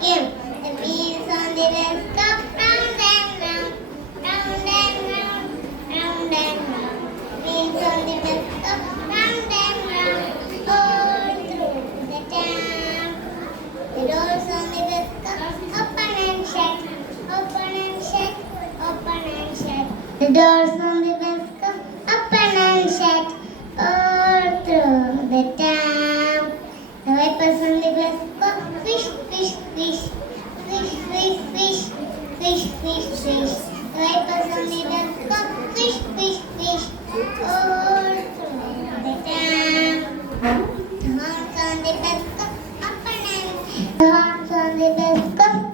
Kim. The wheels on the bus go round and round, round and round, round and round. Wheels on the bus go round and round, all through the town. The doors on the bus go open and shut, open and shut, open and shut. The doors on the bus go open and shut, all through the town. The wipers on the bus go fish, fish, fish, fish, fish, fish, fish, fish, fish. The wipers on the bus go fish, fish, fish, all through the town. The horns on the bus go up and the horns on the bus go